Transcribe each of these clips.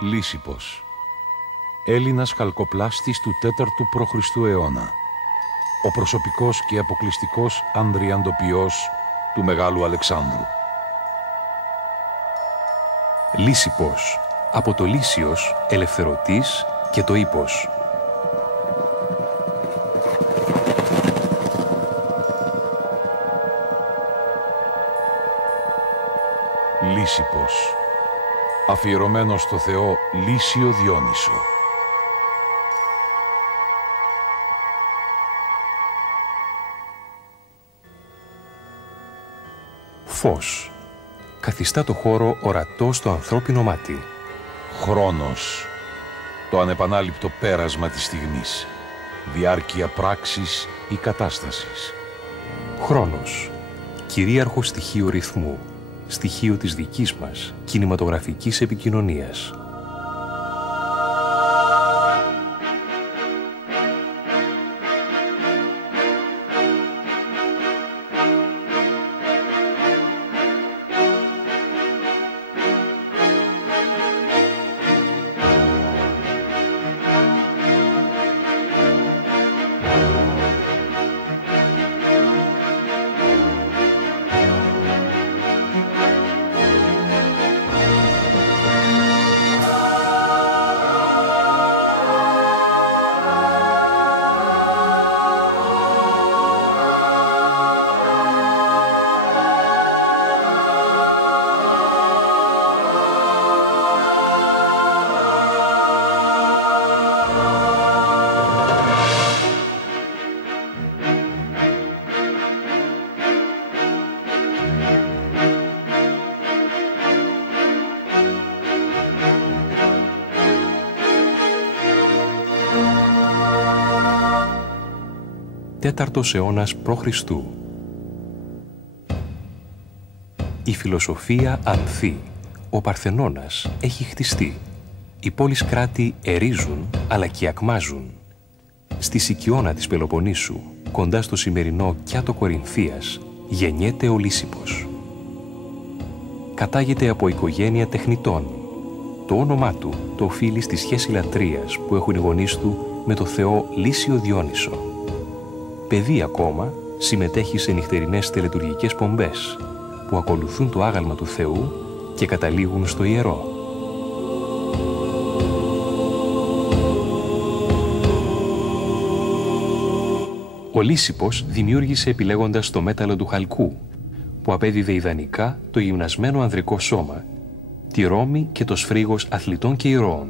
Λύσιππος, Έλληνας χαλκοπλάστης του 4ου π.Χ. αιώνα, ο προσωπικός και αποκλειστικός ανδριαντοποιός του Μεγάλου Αλεξάνδρου. Λύσιππος, από το Λύσιος, ελευθερωτής και το ύπος. Λύσιππος, αφιερωμένος στο Θεό Λύσιο Διόνυσο. Φως, καθιστά το χώρο ορατό στο ανθρώπινο μάτι. Χρόνος, το ανεπανάληπτο πέρασμα της στιγμής, διάρκεια πράξης ή κατάστασης. Χρόνος, κυρίαρχο στοιχείο ρυθμού, στοιχείο της δικής μας κινηματογραφικής επικοινωνίας. Τέταρτος αιώνας π.Χ. Η φιλοσοφία ανθεί, ο Παρθενώνας έχει χτιστεί. Οι πόλεις κράτη ερίζουν αλλά και ακμάζουν. Στη Σικιώνα της Πελοποννήσου, κοντά στο σημερινό Κιάτο Κορινθίας, γεννιέται ο Λύσιππος. Κατάγεται από οικογένεια τεχνητών. Το όνομά του το οφείλει στη σχέση λατρείας που έχουν οι γονείς του με το θεό Λύσιο Διόνυσο. Παιδί ακόμα, συμμετέχει σε νυχτερινές τελετουργικές πομπές που ακολουθούν το άγαλμα του Θεού και καταλήγουν στο ιερό. Ο Λύσιππος δημιούργησε επιλέγοντας το μέταλλο του χαλκού, που απέδιδε ιδανικά το γυμνασμένο ανδρικό σώμα, τη Ρώμη και το σφρίγος αθλητών και ηρώων.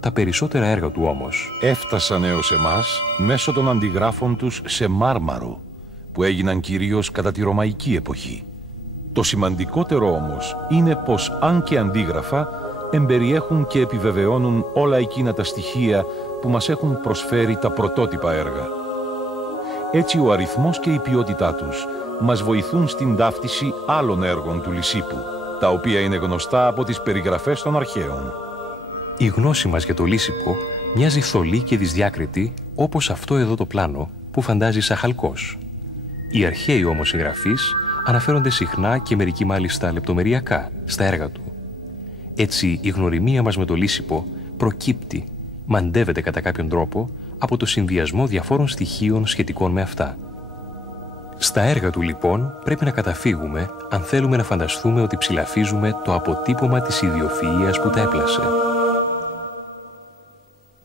Τα περισσότερα έργα του όμως έφτασαν έως εμάς μέσω των αντιγράφων τους σε μάρμαρο, που έγιναν κυρίως κατά τη Ρωμαϊκή εποχή. Το σημαντικότερο όμως είναι πως αν και αντίγραφα εμπεριέχουν και επιβεβαιώνουν όλα εκείνα τα στοιχεία που μας έχουν προσφέρει τα πρωτότυπα έργα. Έτσι ο αριθμός και η ποιότητά τους μας βοηθούν στην ταύτιση άλλων έργων του Λυσίππου, τα οποία είναι γνωστά από τις περιγραφές των αρχαίων. Η γνώση μας για το Λύσιππο μοιάζει θολή και δυσδιάκριτη όπως αυτό εδώ το πλάνο που φαντάζει σαν χαλκός. Οι αρχαίοι όμως συγγραφείς αναφέρονται συχνά και μερικοί μάλιστα λεπτομεριακά στα έργα του. Έτσι η γνωριμία μας με το Λύσιππο προκύπτει, μαντεύεται κατά κάποιον τρόπο από το συνδυασμό διαφόρων στοιχείων σχετικών με αυτά. Στα έργα του λοιπόν πρέπει να καταφύγουμε αν θέλουμε να φανταστούμε ότι ψηλαφίζουμε το αποτύπωμα της ιδιοφυΐας που τα έπλασε.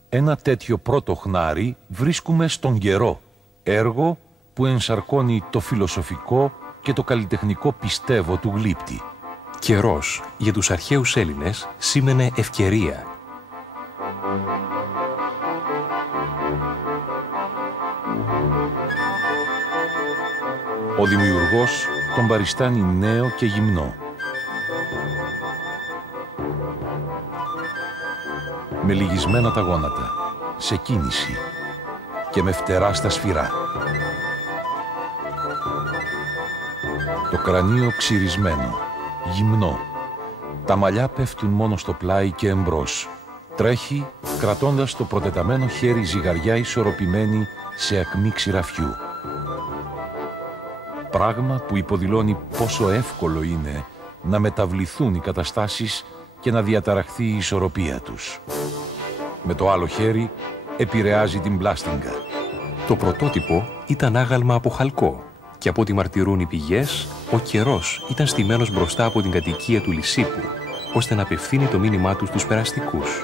Ένα τέτοιο πρώτο χνάρι βρίσκουμε στον Καιρό, έργο που ενσαρκώνει το φιλοσοφικό και το καλλιτεχνικό πιστεύω του γλύπτη. Καιρός για τους αρχαίους Έλληνες σήμαινε ευκαιρία. Ο δημιουργός τον παριστάνει νέο και γυμνό. Με λυγισμένα τα γόνατα, σε κίνηση και με φτερά στα σφυρά. Το κρανίο ξυρισμένο, γυμνό. Τα μαλλιά πέφτουν μόνο στο πλάι και εμπρός. Τρέχει κρατώντας το προτεταμένο χέρι ζυγαριά ισορροπημένη σε ακμή ξηραφιού. Πράγμα που υποδηλώνει πόσο εύκολο είναι να μεταβληθούν οι καταστάσεις και να διαταραχθεί η ισορροπία τους. Με το άλλο χέρι επηρεάζει την πλάστιγκα. Το πρωτότυπο ήταν άγαλμα από χαλκό και από ό,τι μαρτυρούν οι πηγές, ο καιρός ήταν στημένος μπροστά από την κατοικία του Λυσίππου, ώστε να απευθύνει το μήνυμά του στους περαστικούς.